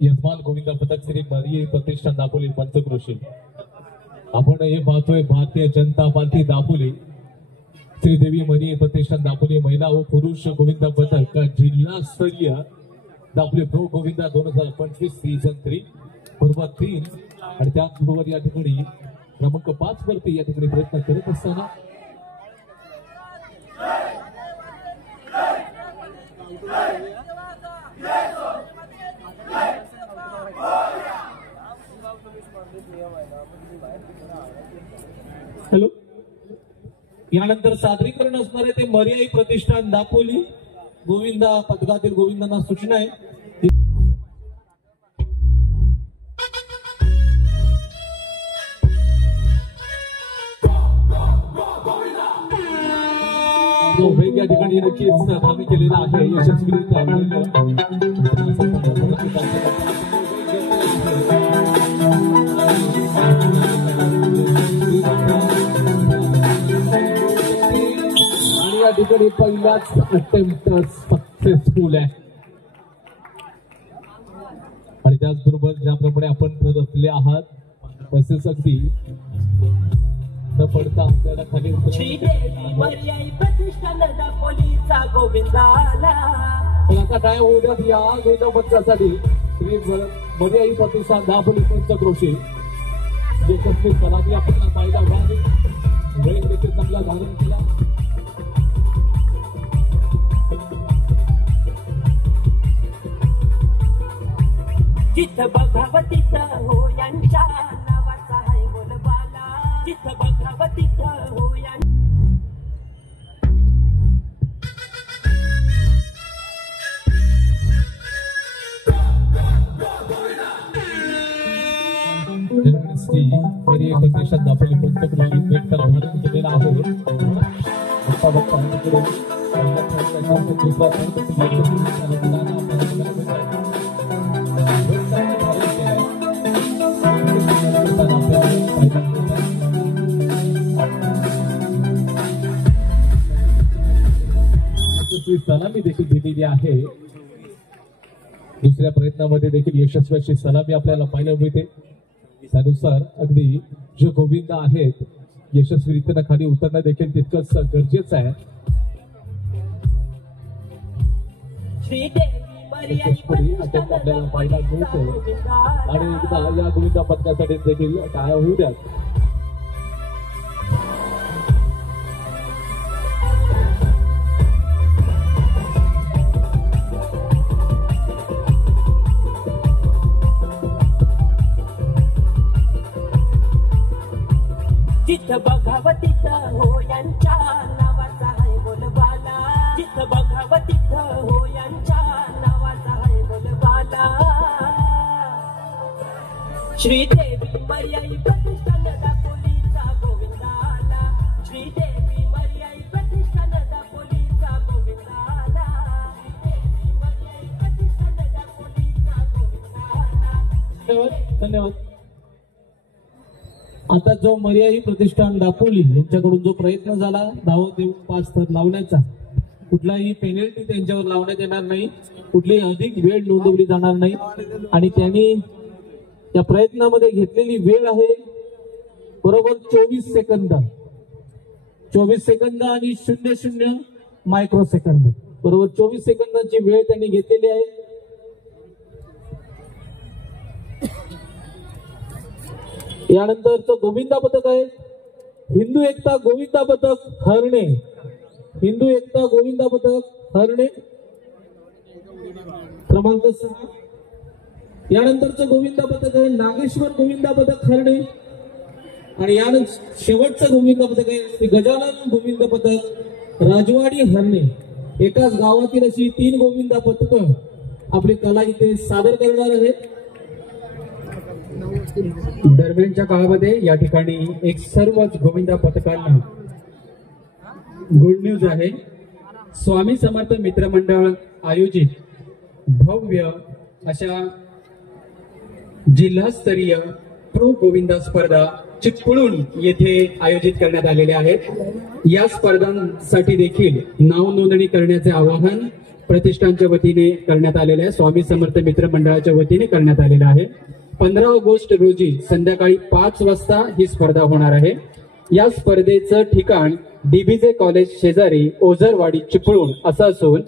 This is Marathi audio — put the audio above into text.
यजमान गोविंदा पथक श्री मरिये प्रतिष्ठान दापोली पंचक्रोशी। आपण हे पाहतोय भारतीय जनता पार्टी दापोली श्रीदेवी मरिये प्रतिष्ठान दापोली महिला व पुरुष गोविंदा पथक जिल्हा स्तरीय दापोली प्रो गोविंदा 2025 सीझन 3 पर्व 3 आणि त्याचबरोबर या ठिकाणी क्रमांक 5 वरती या ठिकाणी प्रयत्न करत असताना हॅलो, यानंतर सादरीकरण असणार आहे ते मर्याई प्रतिष्ठान दापोली गोविंदा पथकातील गोविंदांना सूचना आहे। वेग या ठिकाणी नक्कीच कामी केलेला आहे यशस्वीरित्या। आणि या ठिकाणी पहिलाच अटेम्प्ट सक्सेसफुल आहे आणि त्याचबरोबर ज्याप्रमाणे आपण ठरवले आहात तसेच अगदी न पडता आपल्याला खाली आता काय होण्यात या गोविंदा पथकासाठी श्री मर्याई प्रतिष्ठान दापोली पंचक्रोशी यशस्वी सलामी आपल्याला फायदा व्हावी वेळ देखील चांगला धारण केला। जिथं बघावं तिथं हो यांच्या नावाचा आहे बोलबाला, जिथं बघावं तिथं हो मरिये प्रतिष्ठान दापोली पंचक्रोशी वेट धारण केलेला आहे। सलामी देखील दिलेली आहे। दुसऱ्या प्रयत्नामध्ये देखील यशस्वी सलामी आपल्याला पाहायला मिळते। त्यानुसार अगदी जे गोविंदा आहेत यशस्वीरित्या खाली उतरणं देखील तितकंच गरजेचं आहे। आपल्याला पाहायला मिळतो आणि एकदा या गोविंदा पथकासाठी देखील काय होऊ द्या। जिथं बघावं तिथं हो यांच्या नावाचा आहे बोलबाला, जिथं बघावं तिथं हो यांच्या नावाचा आहे बोलबाला। श्रीदेवी मर्याई प्रतिष्ठान दापोलीचा गोविंदाला, श्रीदेवी मर्याई प्रतिष्ठान दापोलीचा गोविंदाला, श्रीदेवी मर्याई प्रतिष्ठान दापोलीचा गोविंदाला। धन्यवाद। आता जो मर्याई प्रतिष्ठान दापोली यांच्याकडून जो प्रयत्न झाला धाव देऊन 5 थर लावण्याचा, कुठलाही पेनल्टी त्यांच्यावर लावण्यात येणार नाही, कुठलीही अधिक वेळ नोंदवली जाणार नाही आणि त्यांनी या प्रयत्नामध्ये घेतलेली वेळ आहे बरोबर 24 सेकंद 24 सेकंद आणि 00 मायक्रो सेकंद। बरोबर 24 सेकंदाची वेळ त्यांनी घेतलेली आहे. यानंतरचं गोविंदा पथक आहे हिंदू एकता गोविंदा पथक हरणे. हिंदू एकता गोविंदा पथक हरणे क्रमांक 6. यानंतरचं गोविंदा पथक आहे नागेश्वर गोविंदा पथक हरणे. आणि यानंतर शेवटचं गोविंदा पथक आहे श्री गजानन गोविंदा पथक राजवाडी हरणे. एकाच गावातील अशी 3 गोविंदा पथक आपली कला इथे सादर करणार आहेत. दरम्यानच्या काळामध्ये या ठिकाणी एक सर्वच गोविंदा पथकांना गुड न्यूज आहे. स्वामी समर्थ मित्रमंडळ आयोजित भव्य अशा जिल्हास्तरीय प्रो गोविंदा स्पर्धा चिपळूण येथे आयोजित करण्यात आलेल्या आहेत. या स्पर्धांसाठी देखील नाव नोंदणी करण्याचे आवाहन प्रतिष्ठानच्या वतीने करण्यात आलेले आहे. स्वामी समर्थ मित्र मंडळाच्या वतीने करण्यात आलेलं आहे. 15 ऑगस्ट रोजी संध्याकाळी 5 वाजता ही स्पर्धा होणार आहे. या स्पर्धेचं ठिकाण डीबीजे कॉलेज शेजारी ओझरवाडी चिपळूण असं असून